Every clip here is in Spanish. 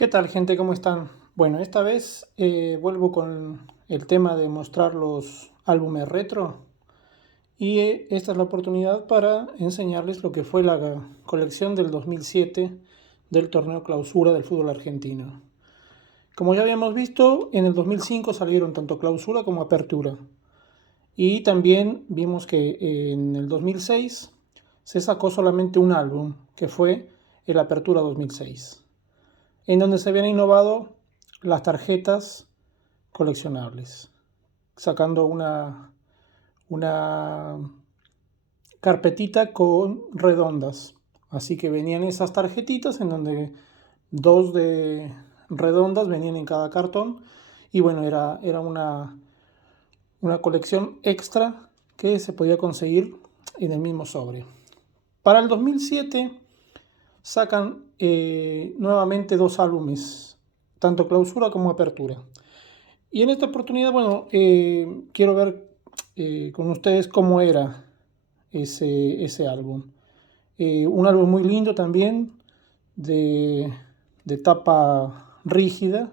¿Qué tal, gente? ¿Cómo están? Bueno, esta vez vuelvo con el tema de mostrar los álbumes retro y esta es la oportunidad para enseñarles lo que fue la colección del 2007 del torneo Clausura del fútbol argentino. Como ya habíamos visto, en el 2005 salieron tanto Clausura como Apertura y también vimos que en el 2006 se sacó solamente un álbum, que fue el Apertura 2006, en donde se habían innovado las tarjetas coleccionables, sacando una carpetita con redondas. Así que venían esas tarjetitas en donde dos de redondas venían en cada cartón. Y bueno, era una colección extra que se podía conseguir en el mismo sobre. Para el 2007 sacan nuevamente dos álbumes, tanto Clausura como Apertura. Y en esta oportunidad, bueno, quiero ver con ustedes cómo era ese álbum. Un álbum muy lindo también, de, de tapa rígida,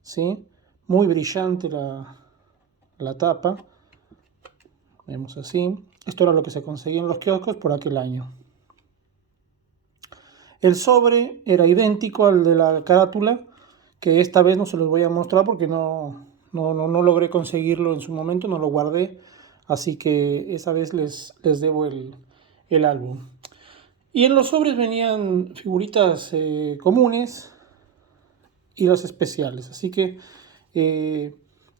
¿sí? Muy brillante la tapa. Vemos así. Esto era lo que se conseguía en los kioscos por aquel año. El sobre era idéntico al de la carátula, que esta vez no se los voy a mostrar porque no logré conseguirlo en su momento, no lo guardé, así que esa vez les debo el álbum. Y en los sobres venían figuritas comunes y las especiales, así que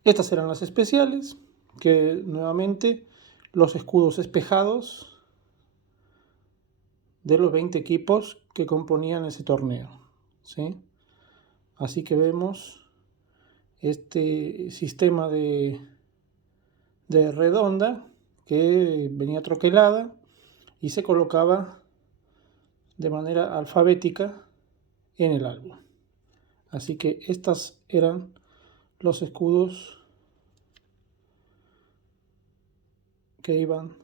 estas eran las especiales, que nuevamente los escudos espejados de los 20 equipos que componían ese torneo, ¿sí? Así que vemos este sistema de redonda que venía troquelada y se colocaba de manera alfabética en el álbum. Así que estas eran los escudos que iban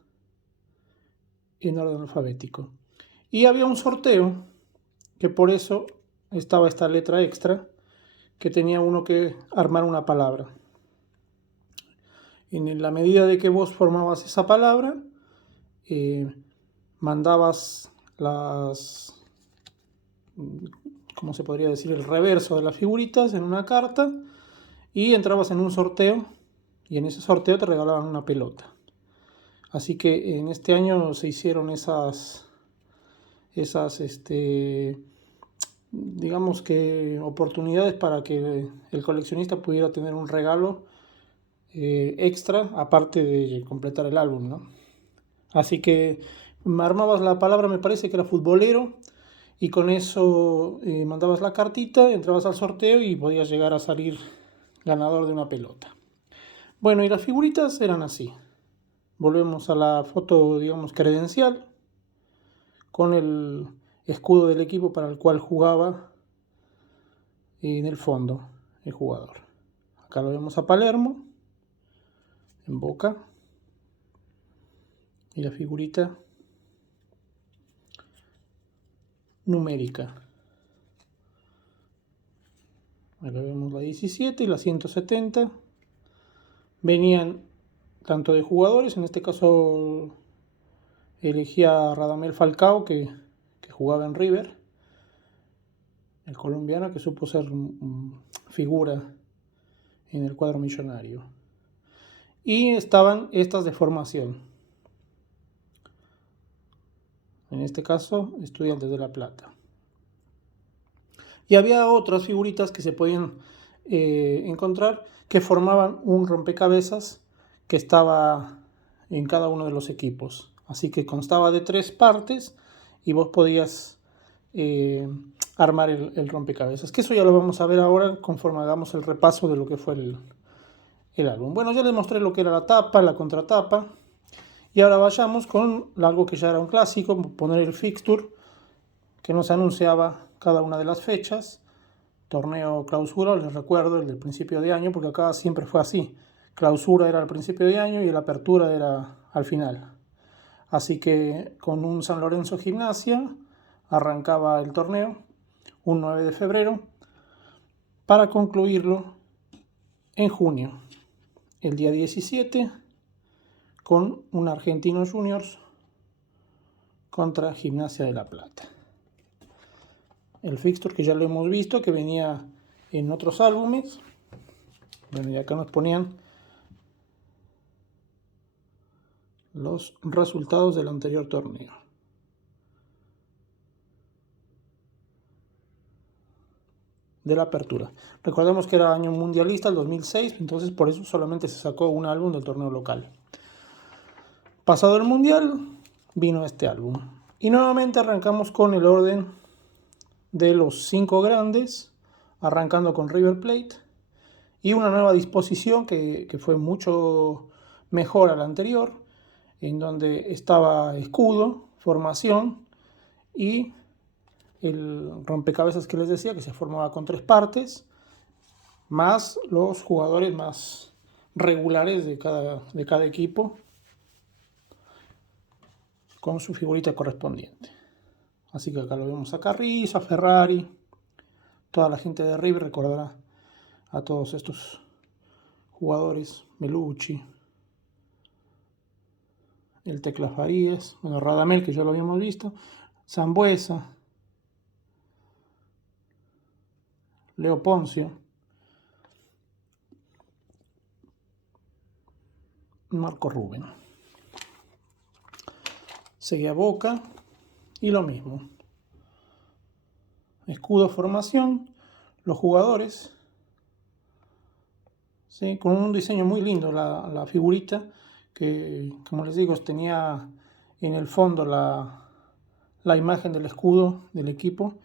en orden alfabético. Y había un sorteo, que por eso estaba esta letra extra, que tenía uno que armar una palabra. En la medida de que vos formabas esa palabra, mandabas ¿cómo se podría decir? El reverso de las figuritas en una carta y entrabas en un sorteo y en ese sorteo te regalaban una pelota. Así que en este año se hicieron esas digamos que oportunidades para que el coleccionista pudiera tener un regalo extra, aparte de completar el álbum, ¿no? Así que armabas la palabra, me parece que era futbolero, y con eso mandabas la cartita, entrabas al sorteo y podías llegar a salir ganador de una pelota. Bueno, y las figuritas eran así. Volvemos a la foto, digamos, credencial, con el escudo del equipo para el cual jugaba en el fondo el jugador. Acá lo vemos a Palermo, en Boca, y la figurita numérica. Acá vemos la 17 y la 170. Venían tanto de jugadores, en este caso elegía a Radamel Falcao, que jugaba en River, el colombiano que supo ser figura en el cuadro millonario. Y estaban estas de formación. En este caso, Estudiantes de La Plata. Y había otras figuritas que se podían encontrar que formaban un rompecabezas que estaba en cada uno de los equipos. Así que constaba de 3 partes y vos podías armar el rompecabezas. Que eso ya lo vamos a ver ahora conforme hagamos el repaso de lo que fue el álbum. Bueno, ya les mostré lo que era la tapa, la contratapa. Y ahora vayamos con algo que ya era un clásico, poner el fixture, que nos anunciaba cada una de las fechas. Torneo clausura, les recuerdo, el del principio de año, porque acá siempre fue así. Clausura era al principio de año y la apertura era al final. Así que con un San Lorenzo Gimnasia arrancaba el torneo, un 9 de febrero, para concluirlo en junio, el día 17, con un Argentinos Juniors contra Gimnasia de La Plata. El fixture que ya lo hemos visto, que venía en otros álbumes. Bueno, y acá nos ponían los resultados del anterior torneo. De la apertura. Recordemos que era año mundialista, el 2006, entonces por eso solamente se sacó un álbum del torneo local. Pasado el mundial, vino este álbum. Y nuevamente arrancamos con el orden de los 5 grandes, arrancando con River Plate, y una nueva disposición que fue mucho mejor a la anterior, en donde estaba escudo, formación y el rompecabezas que les decía, que se formaba con 3 partes, más los jugadores más regulares de cada equipo, con su figurita correspondiente. Así que acá lo vemos a Carrizo, a Ferrari. Toda la gente de River recordará a todos estos jugadores. Melucci, el Tecla Farías, bueno, Radamel, que ya lo habíamos visto, Sambuesa, Leo Poncio, Marco Rubén. Seguía Boca y lo mismo. Escudo, formación, los jugadores, ¿sí? Con un diseño muy lindo la figurita, que como les digo tenía en el fondo la imagen del escudo del equipo,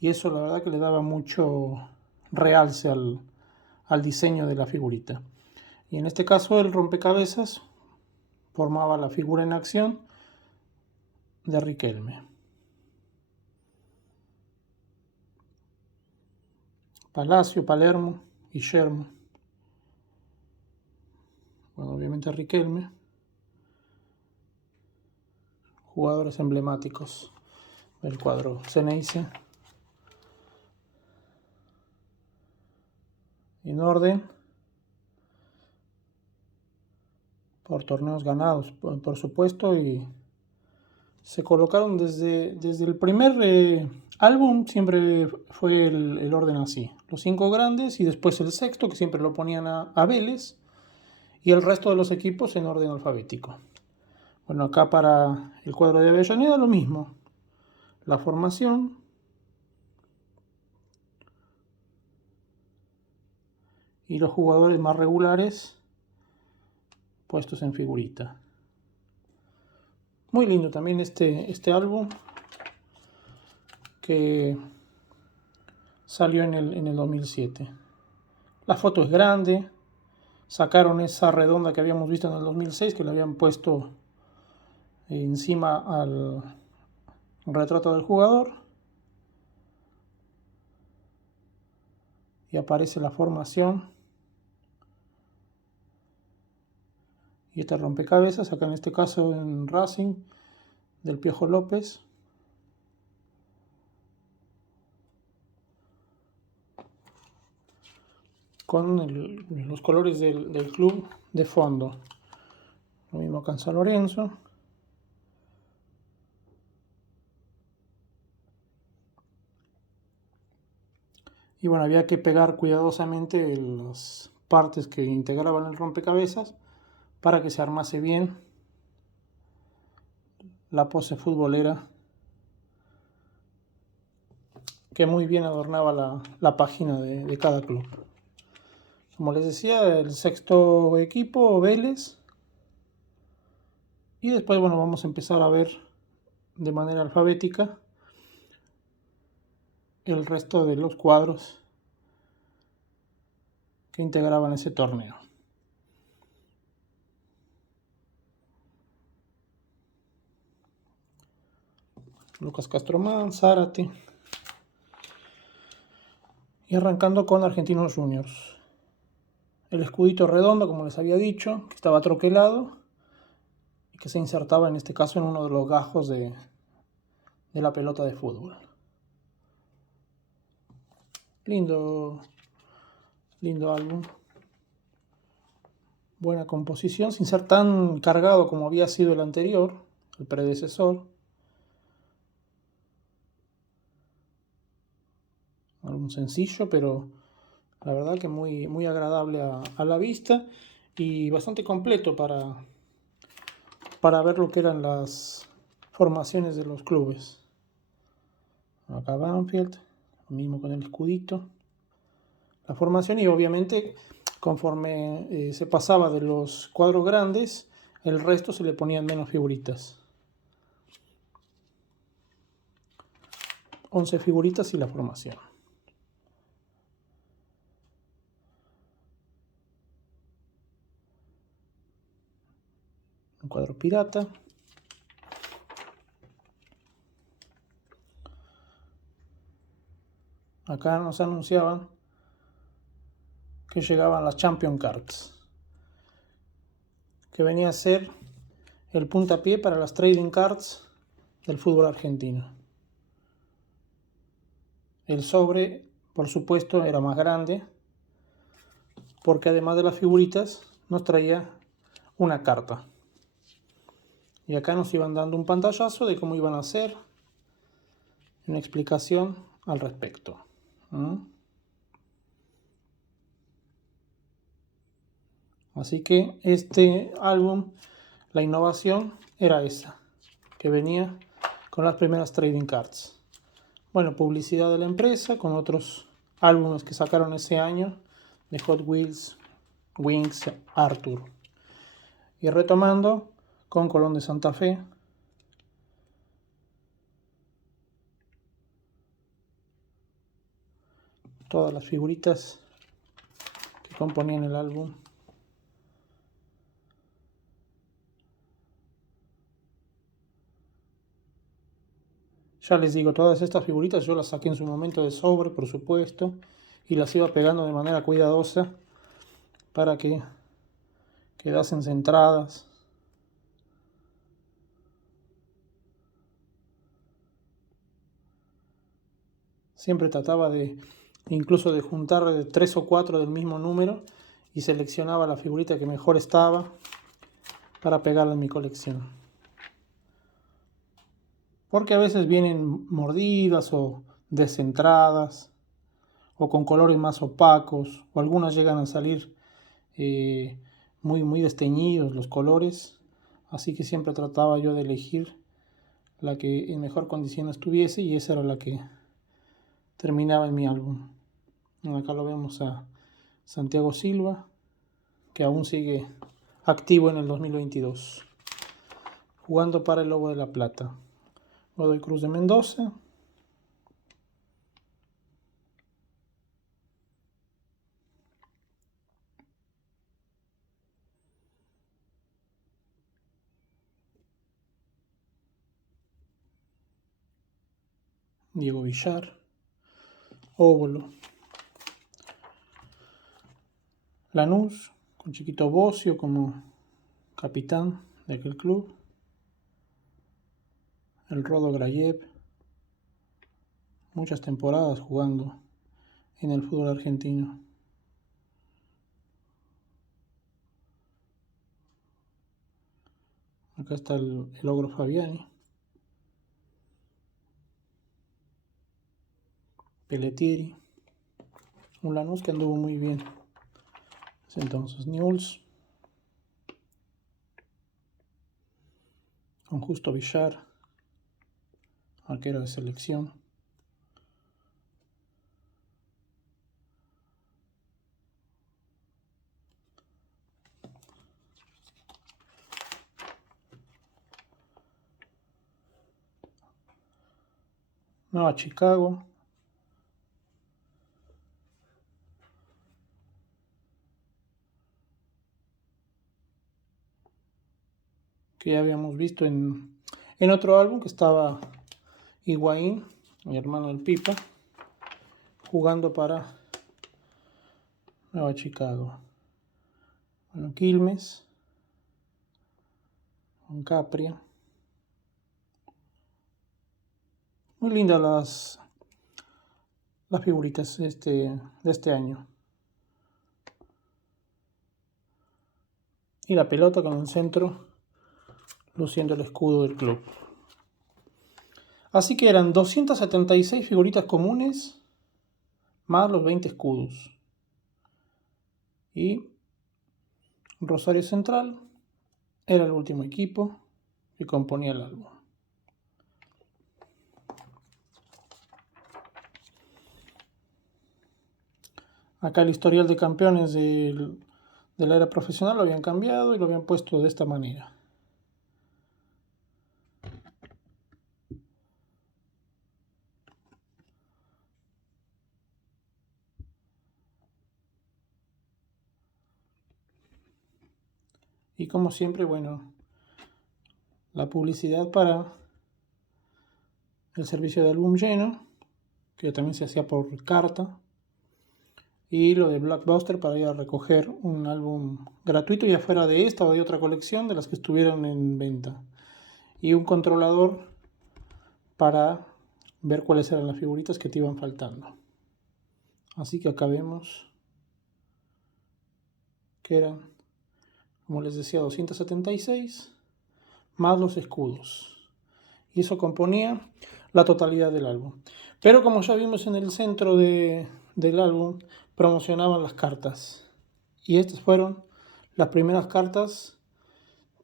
y eso la verdad que le daba mucho realce al diseño de la figurita. Y en este caso el rompecabezas formaba la figura en acción de Riquelme. Palacio, Palermo, Guillermo. Bueno, obviamente Riquelme. Jugadores emblemáticos del cuadro Ceneice. En orden por torneos ganados, por supuesto, y se colocaron desde el primer álbum, siempre fue el orden así: los 5 grandes y después el sexto, que siempre lo ponían a Vélez, y el resto de los equipos en orden alfabético. Bueno, acá para el cuadro de Avellaneda lo mismo: la formación, y los jugadores más regulares puestos en figurita. Muy lindo también este álbum, que salió en el 2007. La foto es grande. Sacaron esa redonda que habíamos visto en el 2006, que le habían puesto encima al retrato del jugador, y aparece la formación y este rompecabezas, acá en este caso en Racing, del Piojo López. Con los colores del club de fondo. Lo mismo acá en San Lorenzo. Y bueno, había que pegar cuidadosamente las partes que integraban el rompecabezas para que se armase bien la pose futbolera, que muy bien adornaba la página de cada club. Como les decía, el sexto equipo, Vélez. Y después, bueno, vamos a empezar a ver de manera alfabética el resto de los cuadros que integraban ese torneo. Lucas Castromán, Zárate. Y arrancando con Argentinos Juniors. El escudito redondo, como les había dicho, que estaba troquelado y que se insertaba en este caso en uno de los gajos de la pelota de fútbol. Lindo Lindo álbum. Buena composición, sin ser tan cargado como había sido el anterior, el predecesor. Álbum sencillo, pero la verdad que muy, muy agradable a la vista y bastante completo para ver lo que eran las formaciones de los clubes. Acá Banfield, lo mismo con el escudito. La formación y obviamente conforme se pasaba de los cuadros grandes, el resto se le ponían menos figuritas. 11 figuritas y la formación. Un cuadro pirata. Acá nos anunciaban que llegaban las Champion Cards, que venía a ser el puntapié para las trading cards del fútbol argentino. El sobre, por supuesto, era más grande, porque además de las figuritas nos traía una carta. Y acá nos iban dando un pantallazo de cómo iban a ser, una explicación al respecto. Así que este álbum, la innovación era esa, que venía con las primeras trading cards. Bueno, publicidad de la empresa con otros álbumes que sacaron ese año de Hot Wheels, Wings, Arthur. Y retomando con Colón de Santa Fe. Todas las figuritas que componían el álbum. Ya les digo, todas estas figuritas yo las saqué en su momento de sobre, por supuesto, y las iba pegando de manera cuidadosa para que quedasen centradas. Siempre trataba incluso de juntar 3 o 4 del mismo número y seleccionaba la figurita que mejor estaba para pegarla en mi colección. Porque a veces vienen mordidas o descentradas o con colores más opacos o algunas llegan a salir muy, muy desteñidos los colores. Así que siempre trataba yo de elegir la que en mejor condición estuviese y esa era la que terminaba en mi álbum. Acá lo vemos a Santiago Silva, que aún sigue activo en el 2022, jugando para el Lobo de la Plata. Godoy Cruz de Mendoza. Diego Villar. Óbolo. Lanús, con Chiquito Bocio como capitán de aquel club. El Rodo Grayev. Muchas temporadas jugando en el fútbol argentino. Acá está el Ogro Fabiani. Pelletieri. Un Lanús que anduvo muy bien. Entonces Newell's. Con Justo Villar. Arquero de selección. Nueva Chicago. Que ya habíamos visto en otro álbum que estaba Higuaín, mi hermano del Pipa, jugando para Nueva Chicago. Bueno, Quilmes, con Capria. Muy lindas las figuritas de este año. y la pelota con el centro luciendo el escudo del club. Así que eran 276 figuritas comunes más los 20 escudos. Y Rosario Central era el último equipo que componía el álbum. Acá el historial de campeones de la era profesional lo habían cambiado y lo habían puesto de esta manera. Y como siempre, bueno, la publicidad para el servicio de álbum lleno, que también se hacía por carta, y lo de Blockbuster para ir a recoger un álbum gratuito, ya fuera de esta o de otra colección de las que estuvieron en venta, y un controlador para ver cuáles eran las figuritas que te iban faltando. Así que acá vemos que eran, como les decía, 276 más los escudos, y eso componía la totalidad del álbum. Pero como ya vimos en el centro del álbum, promocionaban las cartas, y estas fueron las primeras cartas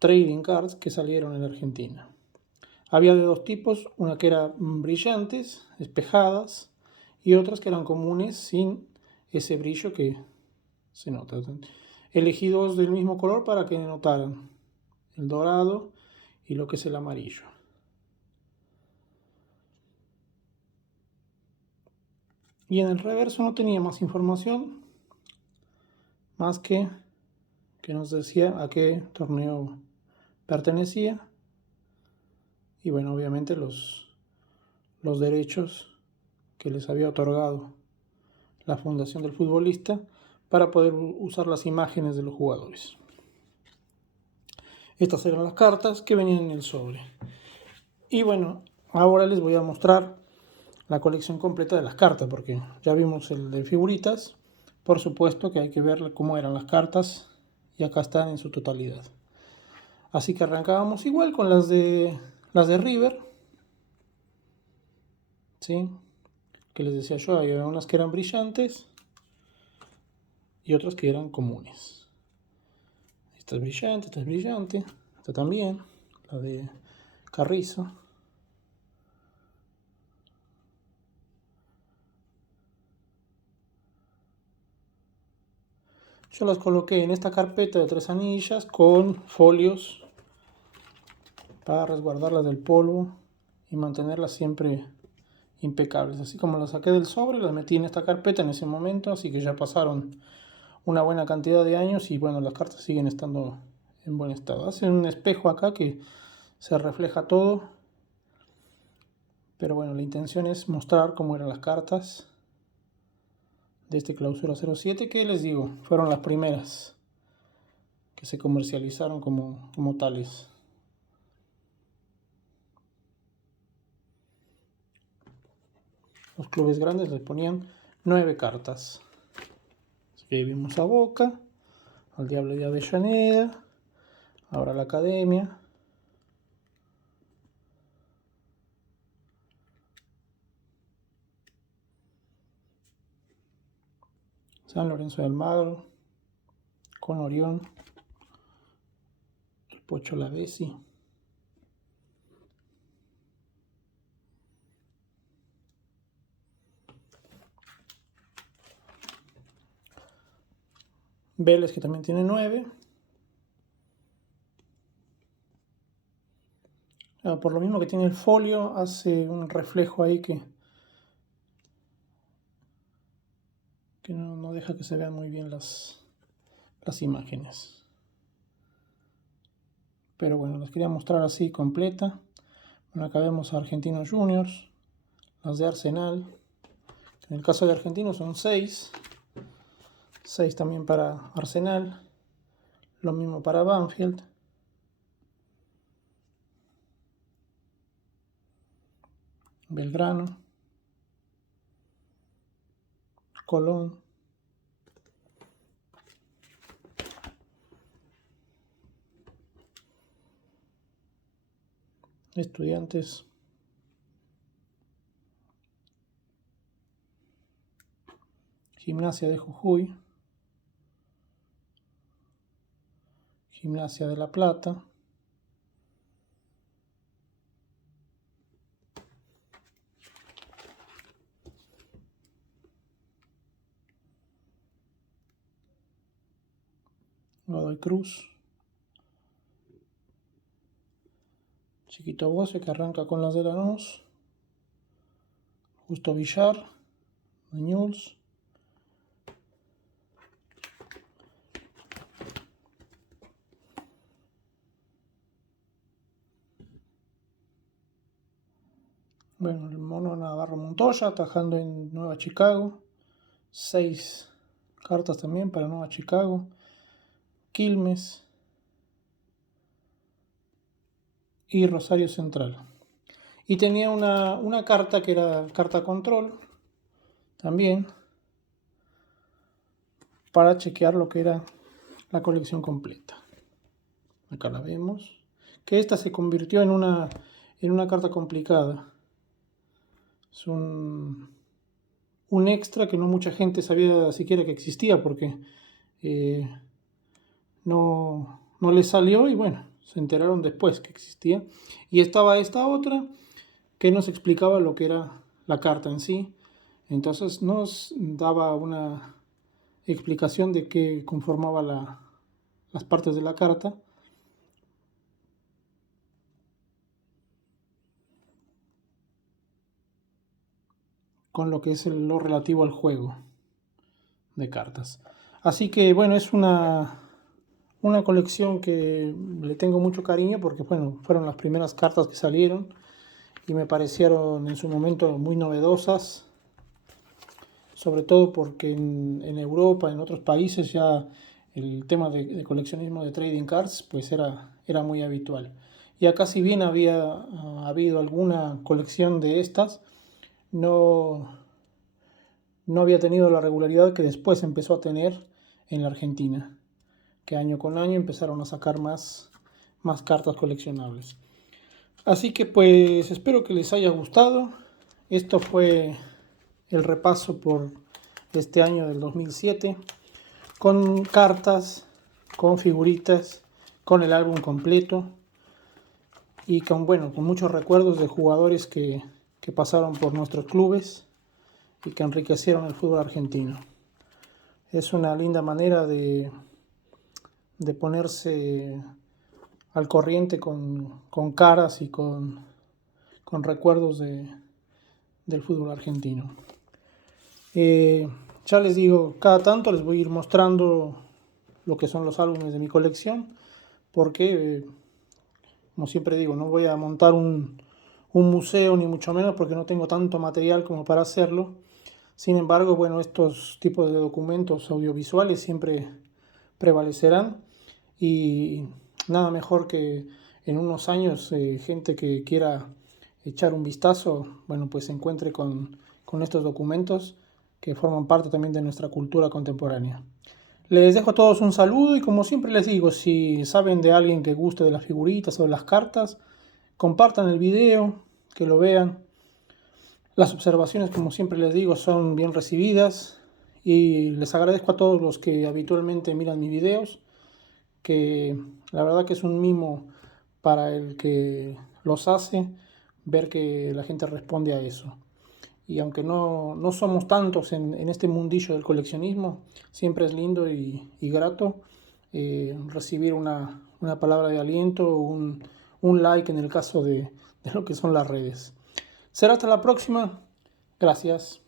trading cards que salieron en Argentina. Había de dos tipos, una que era brillantes, espejadas, y otras que eran comunes sin ese brillo que se nota. Elegí dos del mismo color para que notaran el dorado y lo que es el amarillo. Y en el reverso no tenía más información, más que nos decía a qué torneo pertenecía. Y bueno, obviamente los derechos que les había otorgado la fundación del futbolista para poder usar las imágenes de los jugadores. Estas eran las cartas que venían en el sobre. Y bueno, ahora les voy a mostrar la colección completa de las cartas, porque ya vimos el de figuritas. Por supuesto que hay que ver cómo eran las cartas, y acá están en su totalidad. Así que arrancábamos igual con las de River, ¿sí? Que les decía yo, había unas que eran brillantes y otras que eran comunes. Esta es brillante, esta también, la de Carrizo. Yo las coloqué en esta carpeta de 3 anillas con folios para resguardarlas del polvo y mantenerlas siempre impecables. Así como las saqué del sobre, las metí en esta carpeta en ese momento, así que ya pasaron una buena cantidad de años y bueno, las cartas siguen estando en buen estado. Hacen un espejo acá que se refleja todo, pero bueno, la intención es mostrar cómo eran las cartas de este Clausura 07, que les digo, fueron las primeras que se comercializaron como tales. Los clubes grandes les ponían 9 cartas. Así que vimos a Boca, al Diablo de Avellaneda, ahora la Academia, San Lorenzo de Almagro, con Orión, el Pocho Lavesi, Vélez, que también tiene 9. Por lo mismo que tiene el folio, hace un reflejo ahí que no deja que se vean muy bien las imágenes. Pero bueno, les quería mostrar así completa. Bueno, acá vemos a Argentinos Juniors, las de Arsenal. En el caso de Argentinos son 6. 6 también para Arsenal. Lo mismo para Banfield. Belgrano. Colón. Estudiantes. Gimnasia de Jujuy. Gimnasia de La Plata. Godoy Cruz. Chiquito Boce, que arranca con las de Lanús. Justo Villar. Newell's. Bueno, el Mono Navarro Montoya atajando en Nueva Chicago. 6 cartas también para Nueva Chicago. Quilmes. Y Rosario Central. Y tenía una carta que era carta control también, para chequear lo que era la colección completa. Acá la vemos. Que esta se convirtió en una carta complicada. Es un extra que no mucha gente sabía siquiera que existía, porque no le salió, y bueno, se enteraron después que existía. Y estaba esta otra que nos explicaba lo que era la carta en sí. Entonces nos daba una explicación de qué conformaba las partes de la carta. Con lo que es lo relativo al juego de cartas. Así que bueno, es una colección que le tengo mucho cariño, porque bueno, fueron las primeras cartas que salieron y me parecieron en su momento muy novedosas, sobre todo porque en Europa, en otros países, ya el tema de coleccionismo de trading cards pues era muy habitual. Y acá, si bien había habido alguna colección de estas, no había tenido la regularidad que después empezó a tener en la Argentina, que año con año empezaron a sacar más cartas coleccionables. Así que pues espero que les haya gustado. Esto fue el repaso por este año del 2007, con cartas, con figuritas, con el álbum completo y con muchos recuerdos de jugadores que pasaron por nuestros clubes y que enriquecieron el fútbol argentino. Es una linda manera de ponerse al corriente con caras y con recuerdos del fútbol argentino. Ya les digo, cada tanto les voy a ir mostrando lo que son los álbumes de mi colección, porque como siempre digo, no voy a montar un museo ni mucho menos, porque no tengo tanto material como para hacerlo. Sin embargo, bueno, estos tipos de documentos audiovisuales siempre prevalecerán, y nada mejor que en unos años gente que quiera echar un vistazo, bueno, pues se encuentre con estos documentos que forman parte también de nuestra cultura contemporánea. Les dejo a todos un saludo, y como siempre les digo, si saben de alguien que guste de las figuritas o de las cartas, compartan el video, que lo vean. Las observaciones, como siempre les digo, son bien recibidas, y les agradezco a todos los que habitualmente miran mis videos, que la verdad que es un mimo para el que los hace ver que la gente responde a eso. Y aunque no somos tantos en este mundillo del coleccionismo, siempre es lindo y grato recibir una palabra de aliento, un like en el caso de lo que son las redes. Será hasta la próxima. Gracias.